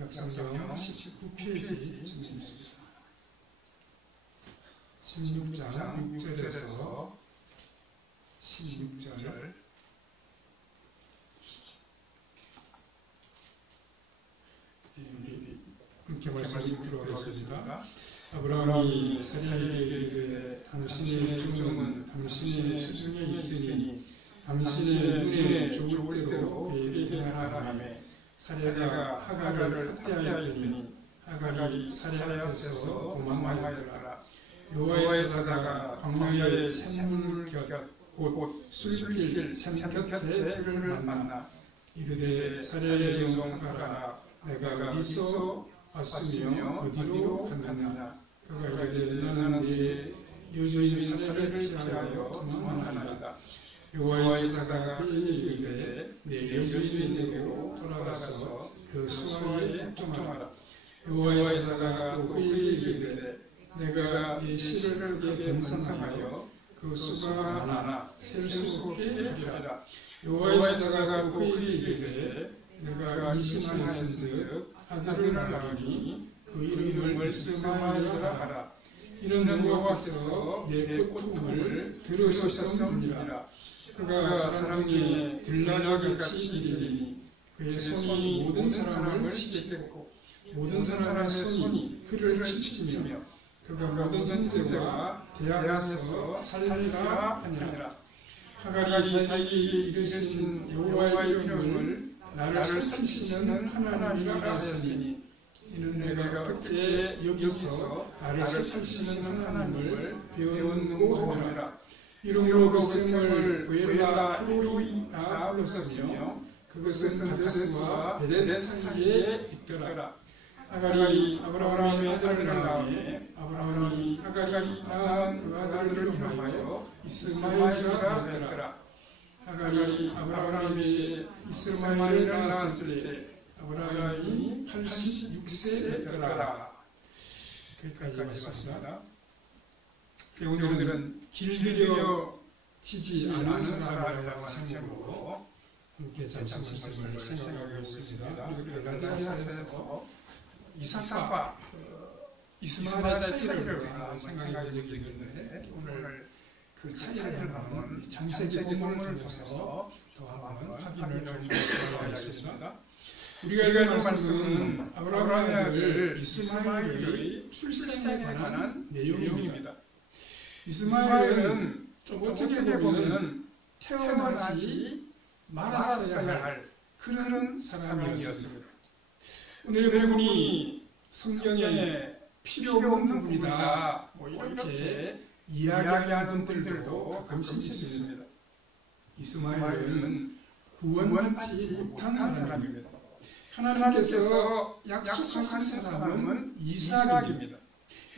역성경 19페이지쯤 있습니다. 16장 6절에서 16절 함께 말씀 들어보겠습니다. 아브라함이 사라에게 이르되 당신의 종은 당신의 수중에 있으니 당신의 눈에 좋을 대로 그에게 행하라 하며 사라가 하갈을 학대하였더니 하갈이 사라 앞에서 도망하였더라. 여호와의 사자가 광야의 샘물 곁 술길 샘 곁에 그를 만나 이르되 사라의 종 하갈아 내가 어디서 왔으며 어디로 갔느냐. 그가 이르되 나는 네 여주인 사라를 피하여 도망하나이다. 여호와의 사자가 그에게 이르되 내 여주인에게로 돌아가서 그 수하에 복종하라. 여호와의 사자가 또 그에게 이르되 내가 네 씨를 크게 번성하여 그 수가 많아 셀 수 없게 하리라. 여호와의 사자가 그에게 이르되 내가 임신하였은즉 아들을 낳으니 그 이름을 이스마엘이라 하라. 이는 여호와께서 내 고통을 들으셨음이니라. 그가 사람 중에 들나귀같이 이르니 그의 손이 모든 사람을 치겠고 모든 사람의 손이 그를 치치며 그가 모든 형제와 대항해서 살리라 하니라. 하갈이 자기 이르신 여호와의 이름을 나를 살피시는 하나님이라 하였으니 이는 내가 어떻게 여기서 나를 살피시는 하나님을 배웠는고 하느라. 이름으로 그것을 부엘라 헤로이라 불렀으며 그것은 가데스와 베레 사이에 있더라. 하갈이 아브라함의 아들을 낳으며 아브라함이 하갈이 낳은 그 아들을 이름하여 이스마엘이라 하였더라. 하갈이 아브라함에게 이스마엘을 낳았을 때 아브라함이 86세였더라. 여기까지 말씀입니다. 오늘은 길들여 치지 않은 사람이라고 하는 제목으로 함께 잠시 말씀을 생각하겠습니다. 그리고 갈라디아서에서 이삭과 이스마엘의 차이를 생각해 적이 있는데 오늘 그 차이를 한번 창세기 본문을 통해서 더 한번 확인을 좀 해보겠습니다. 우리가 읽을 말씀은 아브라함의 아들 이스마엘의 출생에 관한 내용입니다. 이스마엘은 좀 어떻게 보면 태어나지 말았어야 할 그런 사람이었습니다. 오늘 본문이 성경에 필요 없는 부분이다 이렇게 이야기하는 분들도 가끔씩 있습니다. 이스마엘은 구원받지 못한 사람입니다. 하나님께서 약속하신 사람은 이삭입니다.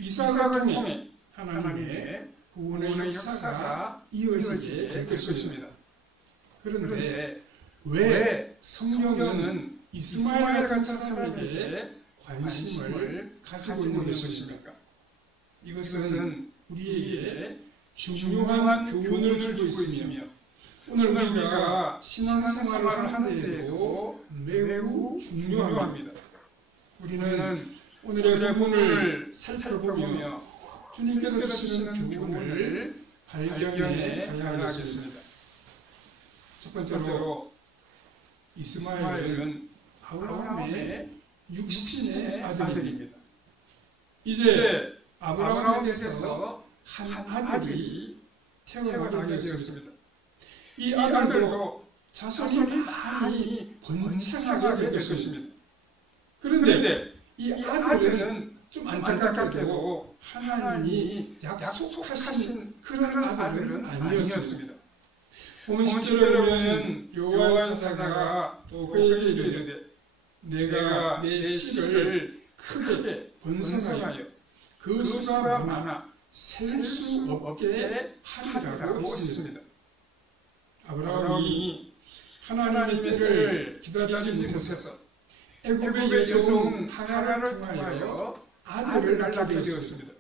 이삭을 통해 하나님의 구원의 역사가 이어지게 될 것입니다. 그런데 왜 성경은 이스마엘 같은 사람에게 관심을 가지고 있는 것입니까? 이것은 우리에게 중요한 교훈을 주고 있으며 오늘 우리가 신앙생활을 하는 데에도 매우 중요합니다. 우리는 오늘의 본문을 살펴보며 주님께서 주시는 교훈을 발견해 가야 하겠습니다. 첫 번째로 이스마엘은 아브라함의 육신의 아들입니다. 이제 아브라함에게서 한 아들이 태어나게 되었습니다. 이 아들도 자손이 많이 번창하게 될 것입니다. 그런데 이 아들은 좀 안타깝게도 하나님이 약속하신 그런 아들은 아니었습니다. 본문 10절에 보면 여호와의 사자가 또 그에게 이르되 내가 내 씨를 크게 번성하여 그 수가 많아 셀 수 없게 하리라고 했습니다. 아브라함이 하나님의 때를 기다리지 못해서 애굽의 여종 하갈을 통하여 아들을 낳게 되었습니다.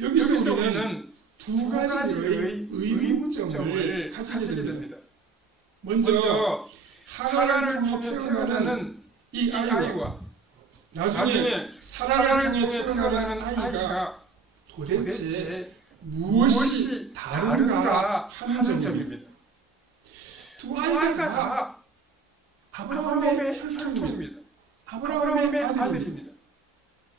여기서 우리는 두 가지의 의문점을 가지게 됩니다. 먼저 하갈을 통해 태어나는 이 아이와 나중에 사라를 통해 태어나는 아이가 도대체 무엇이 다른가 하는 점입니다. 두 아이가 다 아브라함의 혈통입니다. 아브라함의 아들입니다.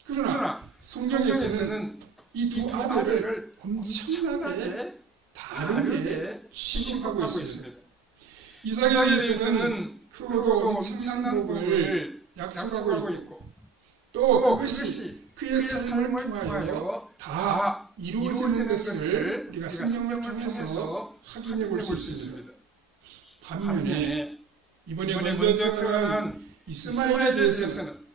그러나 성경에서는 이 두 아들을 엄청나게 다르게 취급하고 있습니다. 이삭에 대해서는 크고 엄청난 복을 약속하고 있고 또 그것이 그의 삶을 통하여 다 이루어지는 것을 우리가 성경을 통해서 확인해 볼 수 있습니다. 반면에 이번에 먼저 태어난 이스마엘에 대해서는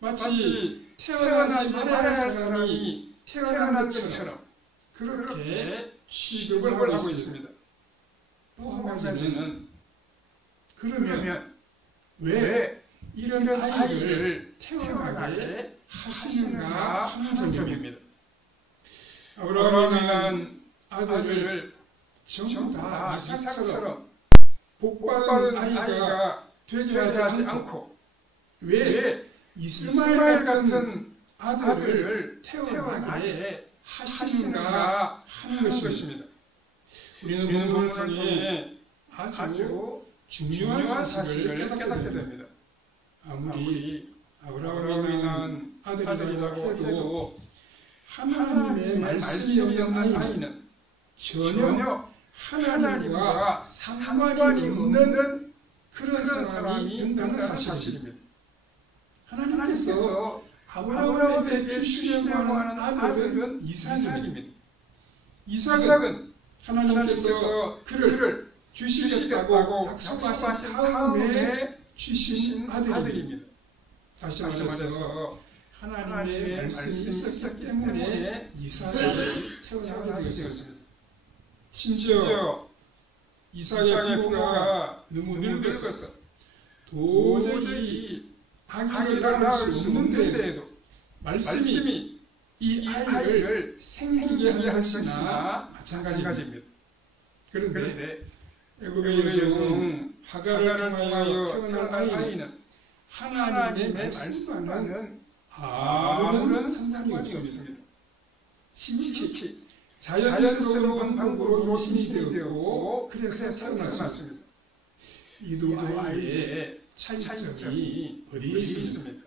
마치 태어나지 말아야 할 사람이 태어난 것처럼 그렇게 취급을 하고 있습니다. 또 한 가지는 그러면 왜 이런 아이를 태어나게 하시는가 하는 점입니다. 아브라함이 낳은 아들을 전부 다 이삭처럼 복받은 아이가 되게 하지 않고 왜 이스마엘 같은 아들을 태어나게 하시는가 하는 것입니다. 우리는 본문을 통해 아주 중요한 사실을 깨닫게 됩니다. 아무리 아브라함이 낳은 아들이라고 해도 하나님의 말씀이 없는 아이는 전혀 하나님과 상관이 없는 그런 사람이 된다는 사실입니다. 하나님께서 아브라함에게 주시려고 하는 아들은 이삭입니다. 이삭은 하나님께서 그를 주시겠다고 약속하신 다음에 주신 아들입니다. 다시 말해서 하나님의 말씀이 있었기 때문에 이삭이 태어나게 되었습니다. 심지어 이삭의 부모가 너무 늙었어 도저히 아기를 낳을 수 없는데도 말씀이 이 아이를 생기게 하는 것이나 마찬가지입니다. 그런데 애굽의 여종 하갈을 통하여 태어난 아이는 하나님의 말씀과는 아무런 상관이 없습니다. 심히 자연스러운 방법으로 임신이 되었고 그래서 태어났습니다. 이 두 아이의 차이점이 어디에 있습니까?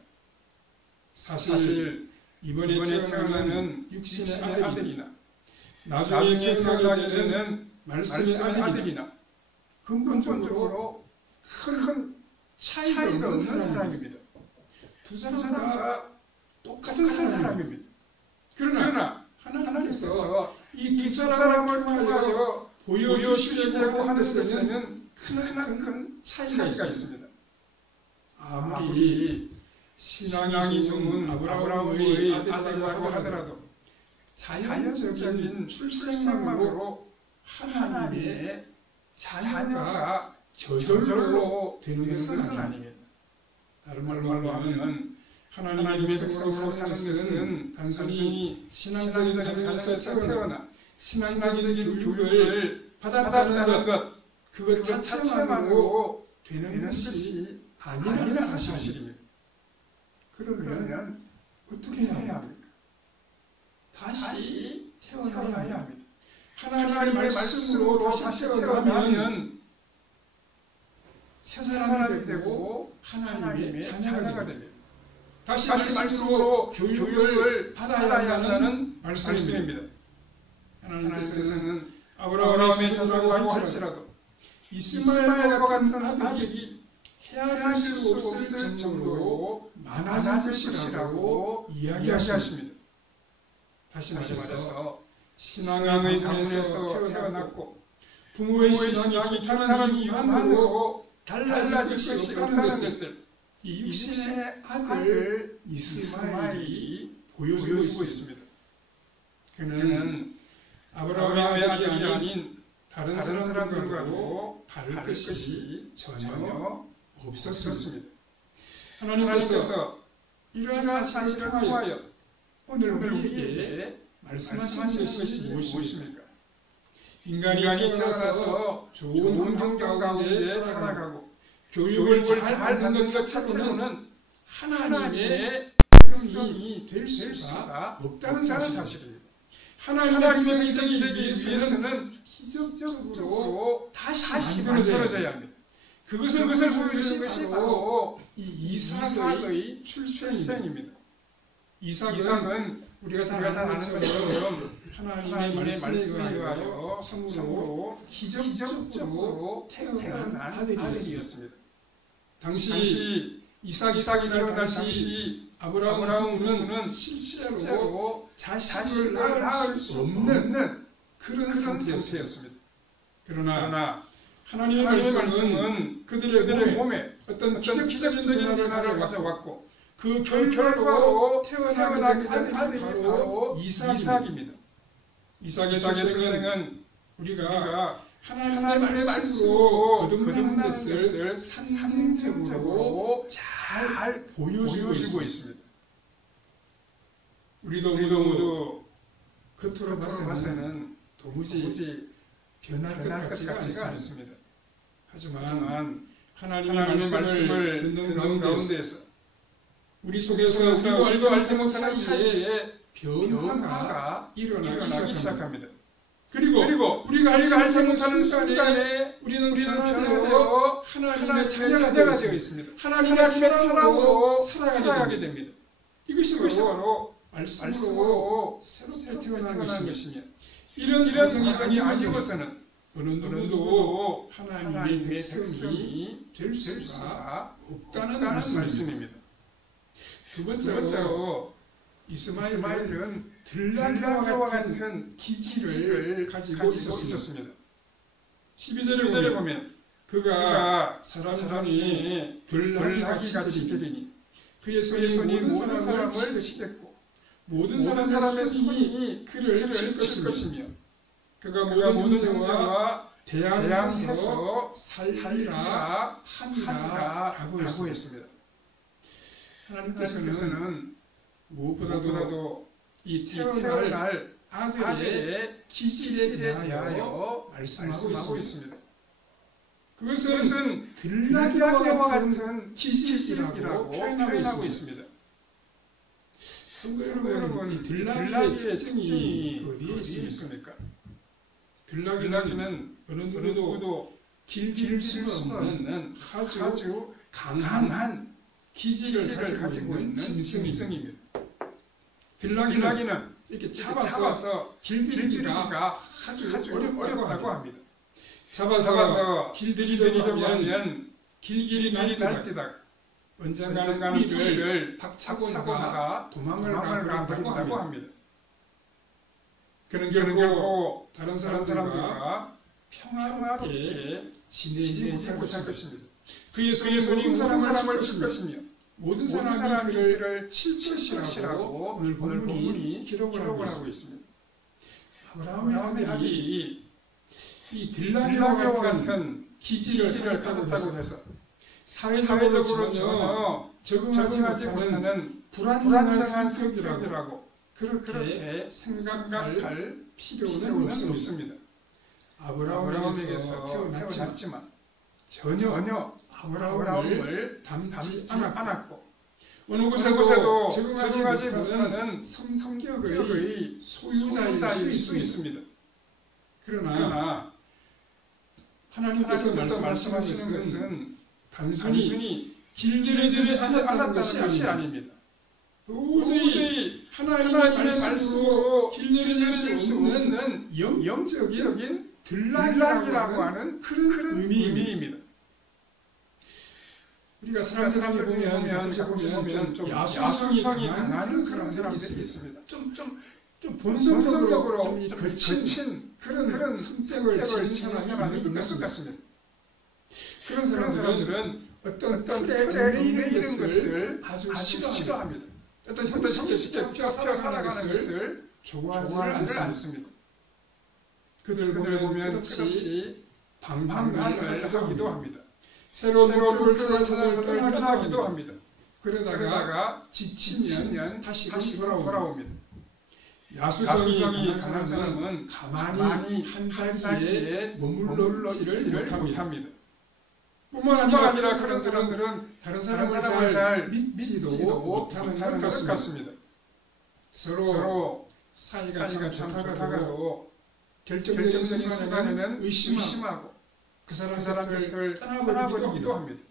사실 이번에 태어나는 육신의 아들이나 나중에 태어나게 되는 말씀의 아들이나 근본적으로 큰 차이가 없는 사람입니다. 두 사람 다 똑같은 사람입니다. 그러나 하나님께서 이 두 사람을 통하여 보여주시려고 하는 것에는 큰 차이가 있습니다. 아무리 신앙이 좋은 아브라함의 아들이라고 하더라도 자연적인 출생만으로 하나님의 자녀가 저절로 되는 것은 아닙니다. 다른 말로 하면 하나님의 백성으로 사는 것은 단순히 신앙적인 가정에서 태어나 신앙적인 교육을 받았다는 것 그것 자체만으로 되는 것이 아니라는 사실입니다. 그러면 어떻게 해야 합니까? 다시 태어나야 합니다. 하나님의 말씀으로 다시 태어나면 새 사람이 되고 하나님의 자녀가 됩니다. 다시 말씀으로 교육을 받아야 한다는 말씀입니다. 하나님께서는 아브라함의 자손이라고 할지라도 이스마엘과 같은 아들이 헤아릴 수 없을 정도로 많아질 것이라고 이야기하십니다. 다시 말해서 신앙의 가문에서 태어났고 부모의 신앙이 좋다는 이유만으로 달라질 것이 없다는 것을 이 육신의 아들 이스마엘이 보여주고 있습니다. 그는 아브라함의 아들이 아닌 다른 사람들과도 다를 것이 전혀 없었습니다. 하나님께서 이러한 사실을 통하여 오늘 우리에게 말씀하신 것이 무엇입니까? 인간이 태어나서 좋은 환경 가운데 자라가고 교육을 잘 받는 것 자체로는 하나님의 백성이 될 수가 없다는 사실입니다. 하나님의 백성이 되기 위해서는 기적적으로 다시 만들어져야 합니다. 그것을 보여주는 것이 바로 이 이삭의 출생입니다. 이삭은 우리가 잘 아는 것처럼 하나님의 말씀에 의하여 참으로 기적적으로 태어난 아들이었습니다. 당시 이삭이 태어날 당시 아브라함은 실제로 자식을 낳을 수 없는 그런 상태였습니다. 그러나 하나님의 말씀은 그들의 몸에 어떤 기적적인 변화를 가져왔고 그 결과로 태어나게 된 아들이 바로 이삭입니다. 이삭의 출생은 우리가 하나님의 말씀으로 거듭나는 것을 상징적으로 잘 보여주고 있습니다. 우리도 모두 겉으로 봐서는 도무지 변할 것 같지가 않습니다. 하지만 하나님의 말씀을 듣는 가운데에서 우리 속에서 우리도 알지 못하는 사이에 변화가 일어나기 시작합니다. 그리고 우리가 알지 못하는 순간에 우리는 변화되어 하나님의 자녀가 되어 있습니다. 하나님의 사랑으로 살아가게 됩니다. 이것이 바로 말씀으로 새롭게 태어나는 것이며 이런 과정이 아니고서는 어느 누구도 하나님의 백성이 될 수가 없다는 말씀입니다. 두 번째로 이스마엘은 들나귀와 같은 기질을 가지고 있었습니다. 12절에 보면 그가 사람 중에 들나귀같이 되리니 그의 손이 모든 사람을 치겠고 모든 사람의 손이 그를 칠 것이며 그가 모든 형제와 대항해서 살리라 하니라라고 했습니다. 하나님께서는 무엇보다도 이 태어날 아들의 기질에 대하여 말씀하고 있습니다. 그것은 들나귀와 같은 기질이라고 표현하고 있습니다. 여러분, 이 들나귀의 특징이 어디에 있습니까? 들나귀는 어느 누구도 길길 수 없는 아주 강한 기질을 가지고 있는 짐승입니다. 들나귀는 이렇게 잡아서 길들이기가 아주 어렵다고 합니다. 잡아서 길들이려고 하면 길길이 날뛰다가 언젠가는 우리를 박차고 나가 도망을 가버린다고 합니다. 그는 결국 다른 사람들과 평화롭게 지내지 못할 것입니다. 그의 손이 모든 사람을 칠 것이며 모든 사람이 그를 칠 것이라고 오늘 본문이 기록을 하고 있습니다. 아브라함의 아들이 이 들나귀와 같은 기질을 가졌다고 해서 사회적으로 전혀 적응하지 못하는 불안정한 성격이라고 그렇게 생각할 필요는 없습니다. 아브라함에게서 태어났지만 전혀 아브라함을 닮지 않았고 어느 곳에도 적응하지 못하는 성격의 소유자일 수 있습니다. 그러나 하나님께서 말씀하시는 것은 단순히 길들여지지 않았다는 것이 아닙니다. 도저히 하나님의 말씀으로 길들여질 수 없는 영적인 들나귀라고 하는 그런 의미입니다. 우리가 사람들을 보면 좀 야수성이 강한 그런 사람들이 있습니다. 좀 본성적으로 좀 거친 그런 성격을 지닌 사람이 있는 것 같습니다. 그런 사람들은 어떤 틀에 있는 것을 아주 싫어합니다. 어떤 형식에 펴나가는 것을 좋아하지 않습니다. 그들 보면 끝없이 방황을 하기도 합니다. 새로운 목표를 찾아서 떠나기도 합니다. 그러다가 지치면 다시 돌아옵니다. 야수성이 강한 사람은 가만히 한 자리에 머물러지를 못합니다. 뿐만 아니라 그런 사람들은 다른 사람을 잘 믿지도 못하는 것 같습니다. 서로 사이가 참 좋다가도 결정적인 순간에는 의심하고 그 사람들을 떠나버리기도 합니다.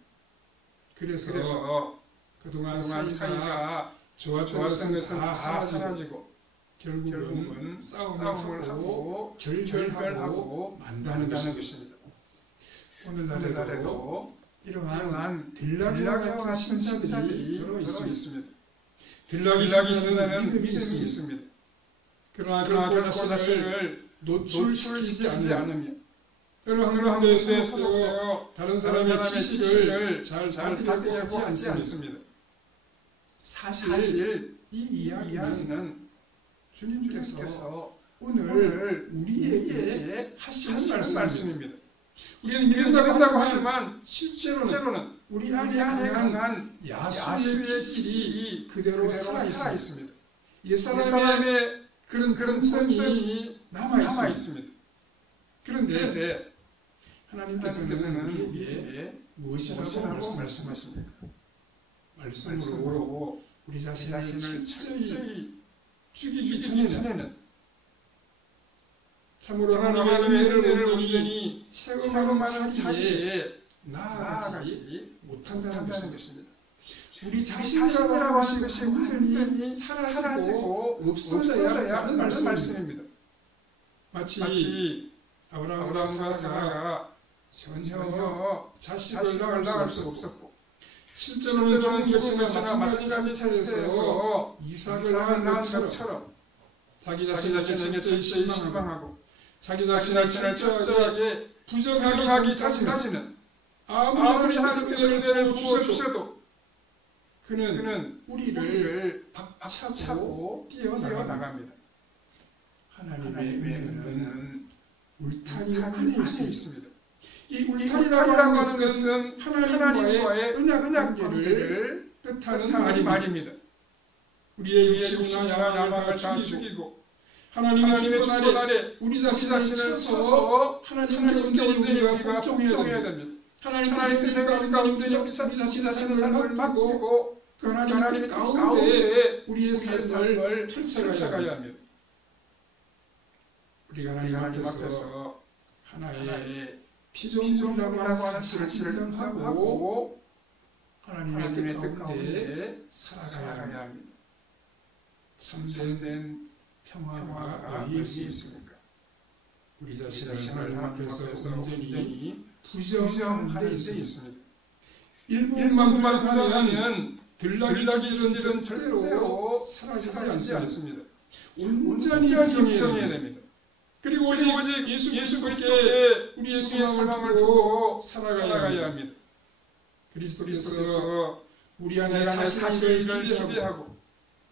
그래서 그동안 사이가 좋았던 것은 다 사라지고 결국은 싸움을 하고 결별하고 만다는 것입니다. 오늘날에도 이러한 들락이와 같은 신자들이 들어 있습니다. 들락이 신자는 믿음이 있습니다. 그러나 결코 자신을 노출시키지 않으며 여러 한가운데 소속되어 다른 사람의 지식을 잘 받으려고 하지 않습니다. 사실 이 이야기는 주님께서 오늘 우리에게 하시는 말씀입니다. 우리는 믿는다고 하지만 실제로는 우리 안에 강한 야수의 길이 그대로 살아 있습니다. 옛사람의 그런 근성이 남아 있습니다. 그런데 하나님께서는 우리에게 무엇이라고 말씀하십니까? 말씀으로 우리 자신을 철저히 죽이기 전에는 참으로 하나님의 은혜를 온전히 체험한 자리에 나아가지 못한다는 것입니다. 우리 자신이라고 하는 것이 완전히 사라지고 없어져야 하는 말씀입니다. 마치 아브라함과 사라가 전혀 자식을 낳을 수 없었고 실제로는 죽은 것이나 마찬가지 차례에서 이삭을 낳은 것처럼 자기 자신에게 철저히 실망하고 자기 자신을 철저하게 부정하기 전까지는 아무리 하나님께서 은혜를 부어주셔도 그는 우리를 박차고 뛰어나갑니다. 하나님의 은혜는 울타리 안에 있습니다. 이 울타리라고 하는 것은 하나님과의 언약 관계를 뜻하는 말입니다. 우리의 육신이나 야망을 다 죽이고 하나님의 주권 아래 우리 자신을 쳐서 하나님께 온전히 우리가 복종해야 됩니다. 하나님께서 온전히 우리 자신의 삶을 맡기고 그 하나님 가운데 우리의 삶을 펼쳐가야 합니다. 우리가 하나님 앞에서 하나의 피조물이라고 하는 사실을 인정하고 하나님의 뜻 가운데 살아가야 합니다. 참된 평화가 어디에 있습니까? 우리 자신을 하나님 앞에서 온전히 부정하는 데 있습니다. 일부만 부정하면 들락이 저지른 절대로 사라지지 않습니다. 온전히 부정해야 됩니다. 그리고 오직 예수 그리스도께 우리의 소망을 두고 살아가야 합니다. 그리스도께서 우리 안에 사실을 기대하고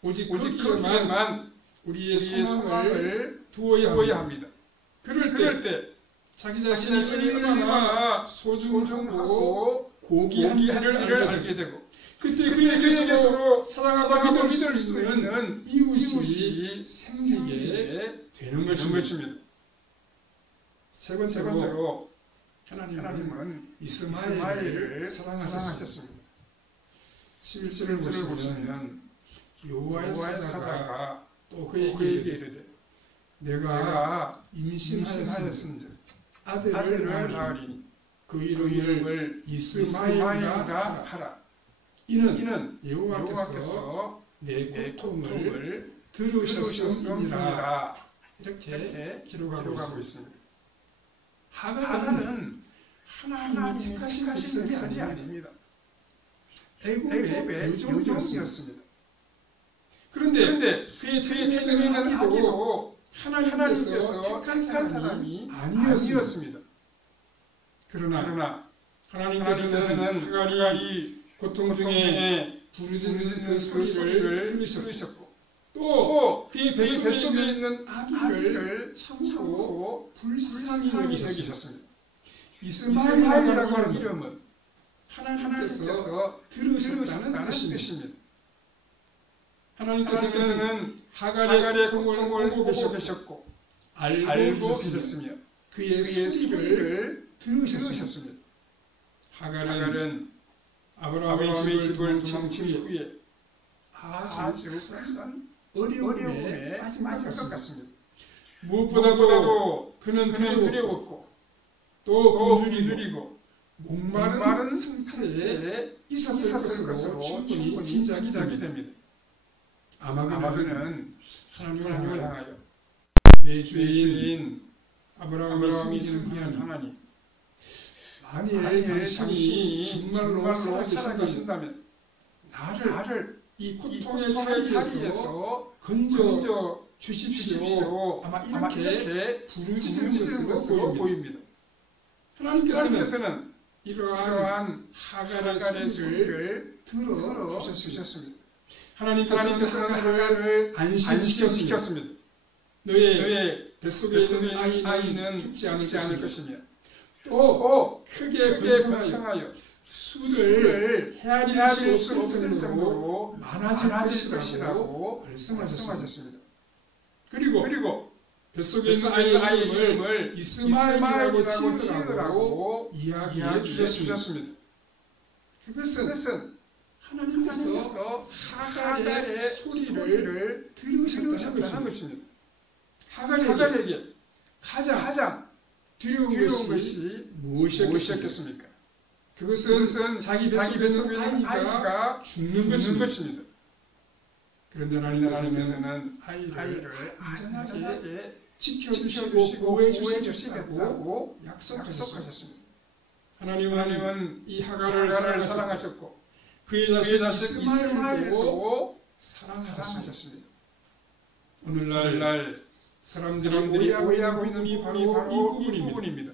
오직 그것만 우리의 소망을 두어야 합니다. 그럴 때 자기 자신이 얼마나 소중하고 고귀한지를 알게 되고 그때 그에게서 사랑하고 믿을 수 있는 이웃이 생기게 되는 것입니다. 세 번째로 하나님은 이스마엘을 사랑하셨습니다. 11절을 보시면 여호와의 사자가 또 그에게 이르되 내가 임신하였은즉 아들을 낳으리니 그 이름을 이스마엘이라 하라. 이는 여호와께서 내 고통을 들으셨음이니라. 이렇게 기록하고 있습니다. 하갈은 하나님이 택하신 백성이 아닙니다. 애굽의 여종이었습니다. 그런데 그의 택하는 아기도 하나님께서 택한 사람이 아니었습니다. 그러나 하나님께서는 하갈이 고통 중에 부르짖는 그 소리를 들으셨고 또 그의 뱃속에 있는 아기를 참고 불쌍히 여기셨습니다. 이스마엘이라고 하는 이름은 하나님께서 들으셨다는 뜻입니다. 하나님께서는 하갈의 고통을 보고 계셨고 알고 계셨으며 그의 소리를 들으셨습니다. 하갈은 아브라함의 집을 도망친 후에 아주 어려움에 빠진 것 같습니다. 무엇보다도 그는 두려웠고 또 굶주리고 목마른 상태에 있었을 것으로 충분히 짐작이 됩니다. 아마 그는 하나님을 향하여 내 주인 아브라함이 섬기는 하나님, 만일 당신이 정말로 살아계신다면 나를 이 고통의 자리에서 건져 주십시오. 아마 이렇게 부르짖은 것으로 보입니다. 하나님께서는 이러한 하갈의 소리를 들어주셨습니다. 하나님께서는 하갈을 안심시켰습니다. 너의 뱃속에 있는 아이는 죽지 않을 것이며 또 크게 번성하여 수를 헤아릴 수 없을 정도로 많아질 것이라고 말씀하셨습니다. 그리고 뱃속에 있는 아이의 이름을 이스마엘이라고 지으라고 이야기해 주셨습니다. 그것은 하나님께서 하갈의 소리를 들으셨다는 것입니다. 하갈에게 가장 두려운 것이 무엇이었겠습니까? 그것은 자기 뱃속에 있는 아이가 죽는 것입니다. 그런데 하나님께서는 아이를 안전하게 지켜주시고 보호해 주시겠다고 약속하셨습니다. 하나님은 이 하갈을 사랑하셨고 그의 자식 이스마엘도 사랑하셨습니다. 오늘날 사람들이 오해하고 있는 부분이 바로 이 부분입니다.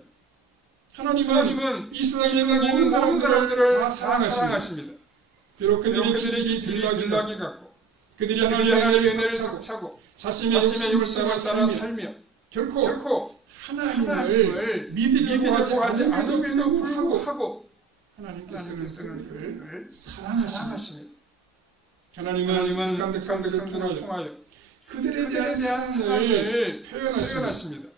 하나님은 이 세상에 있는 모든 사람들을 다 사랑하십니다. 비록 그들이 들락이 같고 그들이 하나님의 은혜를 차고 자신의 욕심을 따라 살며 결코 하나님을 믿으려고 하지 않음에도 불구하고 하나님께서는 그들을 사랑하십니다. 하나님은 백성들을 통하여 그들에 대한 사랑을 표현하십니다.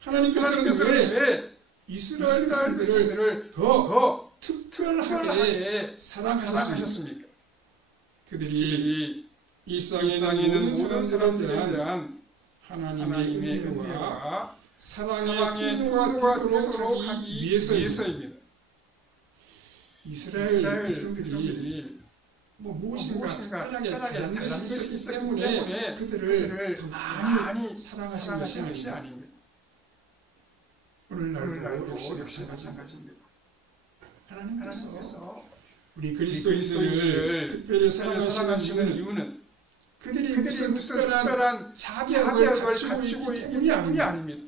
하나님께서는 왜 이스라엘 백성들을 더 특별하게 사랑하셨습니까? 그들이 이 세상에 있는 모든 사람들에 대한 하나님의 은혜와 사랑의 통로가 하기 위해서입니다. 이스라엘 백성들이 무엇인가 특별하게 잘한 것이 있기 때문에 그들을 더 많이 사랑하신 것이 아닙니다. 오늘날도 역시 마찬가지입니다. 하나님께서 우리 그리스도인들을 특별히 사랑하시는 이유는 그들이 무슨 특별한 자격을 갖추고 있기 때문이 아닙니다.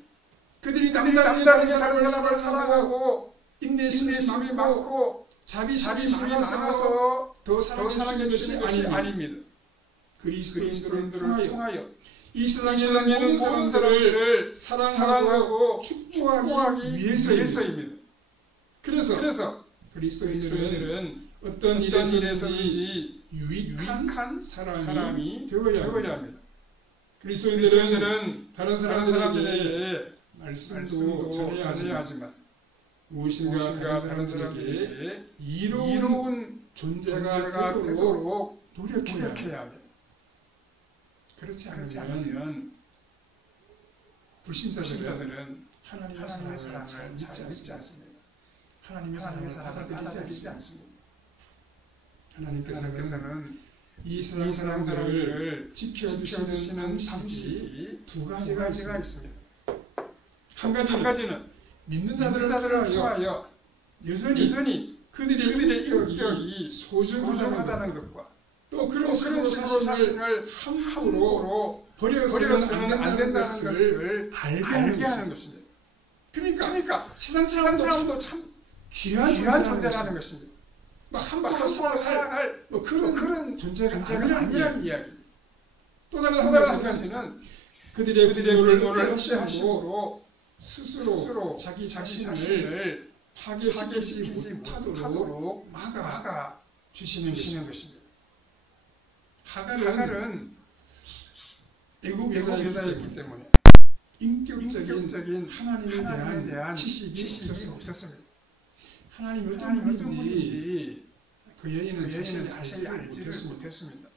그들이 남다르게 다른 사람을 사랑하고 인내심이 많고 자비심이 많아서 더 사랑해 주시는 것이 아닙니다. 그리스도인들을 통하여 이 세상에 있는 모든 사람들을 사랑하고 축복하기 위해서입니다. 그래서 그리스도인들은 어떤 일에서든지 유익한 사람이 되어야 합니다. 그리스도인들은 다른 사람들에게 말씀도 전해야 하지만 무엇인가 다른 사람들에게 이로운 존재가 되도록 노력해야 합니다. 그렇지 않으면 불신자들은 하나님의 사랑을 잘 믿지 않습니다. 하나님의 사랑을 받아들이지 않습니다. 하나님께서는 이 세상 사람들을 지켜주시는 방식이 두 가지가 있습니다. 한 가지는 믿는 자들을 통하여 여전히 그들의 인격이 소중하다는 것과 또 그런 식으로 자신을 함부로 버려서는 안 된다는 것을 알게 하는 것입니다. 그러니까 세상 사람도 참 귀한 존재라는 것입니다. 함부로 살아갈 그런 존재가 아니라는 이야기. 또 다른 한 가지는 그들의 분노를 하시고 스스로 자기 자신을 파괴시키지 못하도록 막아 주시는 것입니다. 하갈은 애국 여자였기 때문에 인격적인 하나님에 대한 지식이 없었습니다. 하나님이 어떤 분인지 그 여인은 자신이 알지를 못했습니다.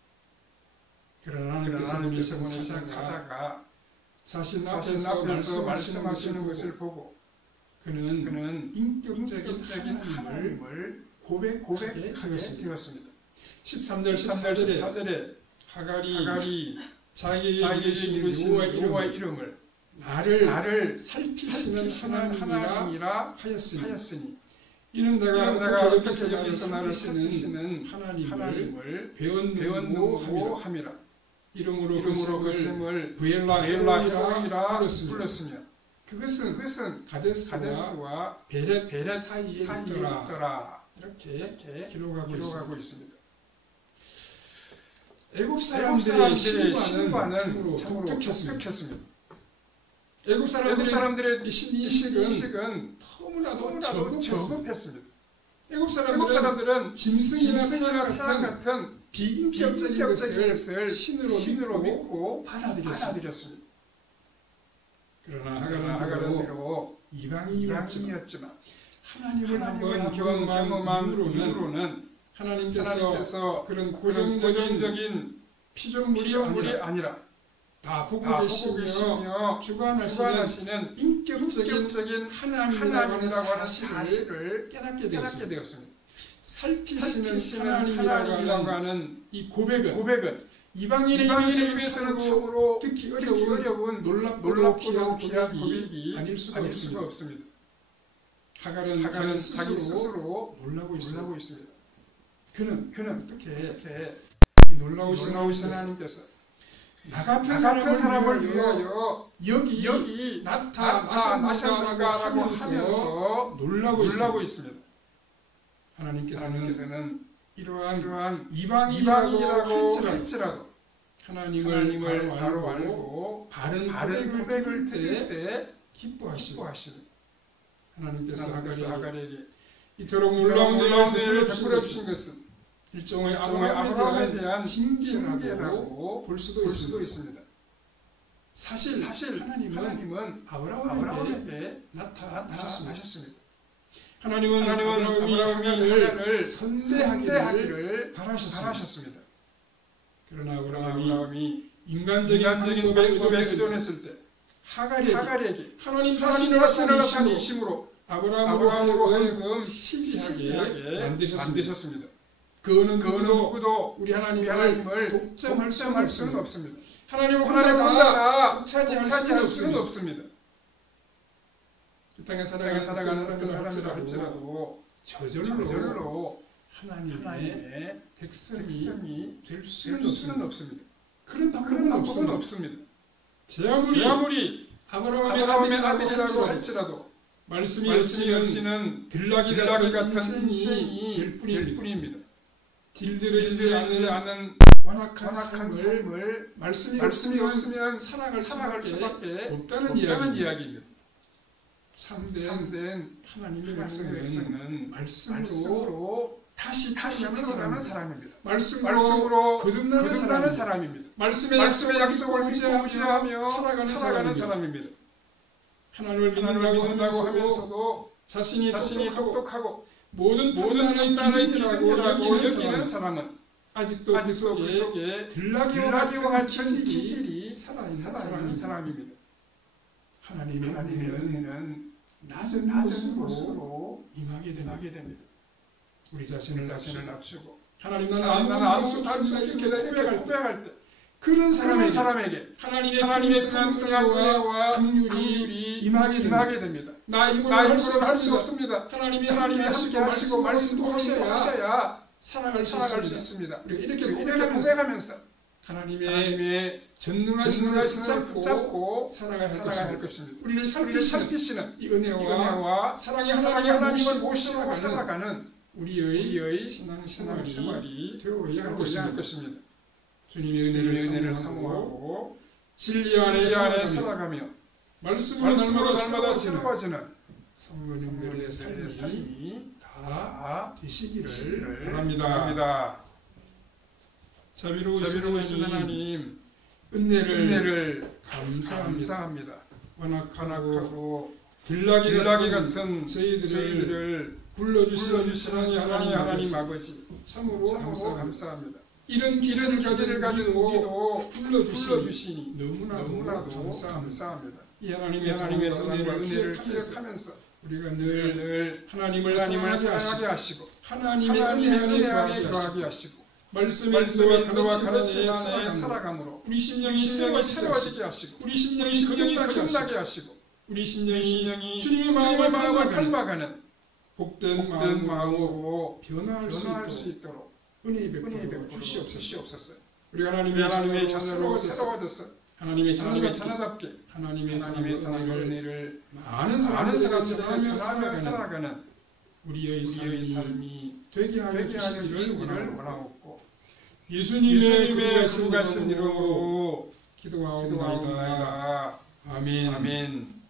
그러나 하나님께서 사자가 자신 앞에서 말씀하시는 것을 보고 그는 인격적인 하나님을 고백하게 되었습니다. 13절 14절에 하갈이 자기에게 이르신 여호와의 이름을 나를 살피시는 하나님이라 하였으니 이는 내가 어떻게 여기서 나를 살피시는 하나님을 배웠는고 함이라. 이름으로 그 셈을 부엘라헬이라 불렀으며 그것은 가데스와 베렛 사이에 있더라. 이렇게 기록하고 있습니다. 애굽 사람들의 신과는 참으로 독특했습니다. 애굽 사람들의 신의식은 너무나도 저급했습니다. 애굽 사람들은 짐승이나 태양 같은 비인격적인 것을 신으로 믿고 받아들였습니다. 그러나 하갈은 비록 이방인이었지만 하나님을 한번 경험한 이후로는 하나님께서 그런 고정적인 피조물이 아니라 다 보고 계시며 주관하시는 인격적인 하나님이라고 하는 사실을 깨닫게 되었습니다. 살피시는 하나님이라고 하는 이 고백은 이방인의 입에서는 참으로 듣기 어려운 놀랍고 귀한 고백이 아닐 수가 없습니다. 하갈은 자기 스스로 놀라고 있습니다. 그는 어떻게 이 놀라우신 하나님께서 나 같은 사람을 위하여 여기 나타나셨는가라고 하면서 놀라고 있습니다. 하나님께서는 이러한 이방인이라고 할지라도 하나님을 바로 알고 바른 고백을 드릴 때 기뻐하시고 하나님께서 하갈에게 이토록 놀라운 은혜를 베풀어 주신 것은 일종의 아브라함에 대한 징계라고 볼 수도 있습니다. 사실 하나님은 아브라함에게 나타나셨습니다. 하나님은 아브라함이 하갈을 선대하기를 바라셨습니다. 그러나 아브라함이 인간적인 방법에 의존했을 때 하갈에게 하나님 자신을 나타내신 이심으로 아브라함으로 하여금 시기하게 만드셨습니다. 그 어느 누구도 우리 하나님을 독점할 수는 없습니다. 하나님을 혼자 독차지할 수는 없습니다. 이 땅에 살아가는 어떤 사람들할지라도 저절로 하나님의 백성이 될 수는 없습니다. 그런 방법은 없습니다. 제 아무리 아브라함의 아들이라고 할지라도 말씀이 없이는 들락이 같은 인생이 될 뿐입니다. 길들여지지 않은 완악한 삶을 말씀이 없으면 살아갈 수밖에 없다는 이야기입니다. 참된 하나님의 백성은 말씀으로 다시 태어나는 사람입니다. 말씀으로 거듭나는 사람입니다. 말씀의 약속을 의지하며 살아가는 사람입니다. 하나님을 믿는다고 하면서도 자신이 똑똑하고 모든 판단의 기준이라고 여기는 사람은 아직도 그 속에 들나귀와 같은 기질이 살아있는 사람입니다. 하나님의 은혜는 낮은 곳으로 임하게 됩니다. 우리 자신을 낮추고 하나님 나는 아무것도 할 수 없습니다 이렇게 고백할 때 그런 사람에게 하나님의 풍성한 은혜와 긍휼이 임하게 됩니다. 나 이걸 할 수 없습니다. 하나님이 함께 하시고 말씀도 하셔야 살아갈 수 있습니다. 이렇게 고백하면서 하나님의 전능하신 은혜를 붙잡고 살아갈 것입니다. 우리를 살피시는 이 은혜와 사랑의 하나님을 모시고 살아가는 우리의 신앙생활이 되어야 할 것입니다. 주님의 은혜를 사모하고 진리 안에 살아가며 말씀으로 날마다 새로워지는 성도님들의 삶이 다 되시기를 바랍니다. 자비로우신 하나님 은혜를 감사합니다. 완악하고 들나귀 같은 저희들을 불러주신 사랑의 하나님 아버지 참으로 감사합니다. 이런 기회를 가진 우리도 불러주시니 너무나도 감사합니다. 이 하나님의 사랑과 은혜를 기억하면서 우리가 늘 하나님을 사랑하게 하시고 하나님의 은혜 안에 거하게 하시고 말씀의 그와 가르침 안에 살아감으로 우리 심령이 새로워지게 하시고 우리 심령이 거듭나게 하시고 우리 심령이 주님의 마음을 닮아가는 복된 마음으로 변화할 수 있도록 은혜 베풀어 주시옵소서. 우리 하나님의 자녀로 새로워져서 하나님의 자녀답게 하나님의 은혜를 많은 사람들에게 전하며 살아가는 우리의 삶이 되게 하여 주시기를 원하옵고 예수님의 그 말씀 이름으로 기도하옵나이다. 아멘.